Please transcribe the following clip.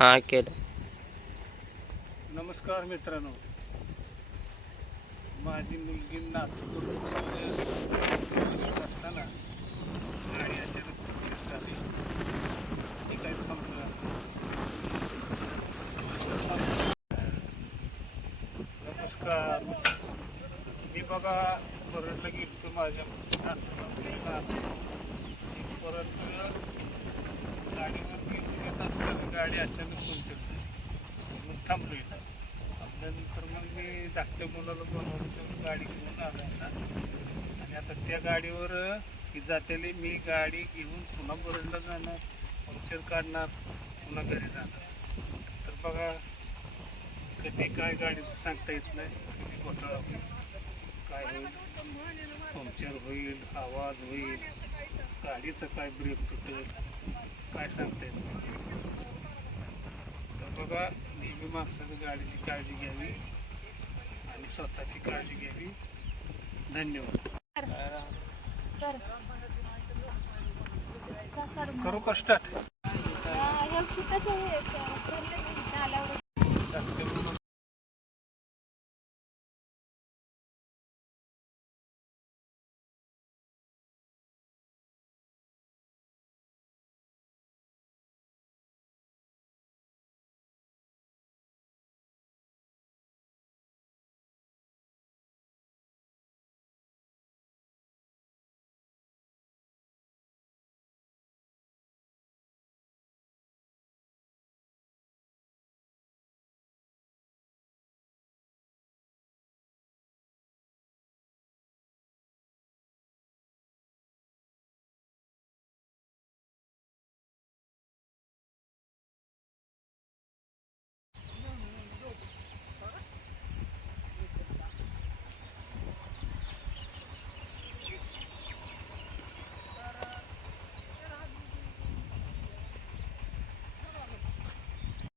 हा केलं. नमस्कार मित्रांनो, माझी मुलगी नागपूर असताना गाडी अचानक पंक्चर झाली. ती काही थांबलं. नमस्कार, मी बघा परतला गेलो माझ्या नातूला. परत गाडीवर येत असताना गाडी अचानक पंक्चर झाली. मग थांबलो इथं. नंतर मग मी धाकट्या मुलाला बनवून गाडी घेऊन आलो आता. आणि आता त्या गाडीवर की जातेली मी गाडी घेऊन पुन्हा बरडला जाणार, पंक्चर काढणार, पुन्हा घरी जाणार. तर बघा कधी काय गाडीचं सांगता येत नाही. कधी घोटाळा होईल, काय होईल, पंक्चर होईल, आवाज होईल, गाडीचं काय ब्रेक तुटेल, काय सांगता येत नाही. तर बघा नेहमी माणसानं गाडीची काळजी घ्यावी आणि स्वतःची काळजी घ्यावी. धन्यवाद. करू का स्टार्ट?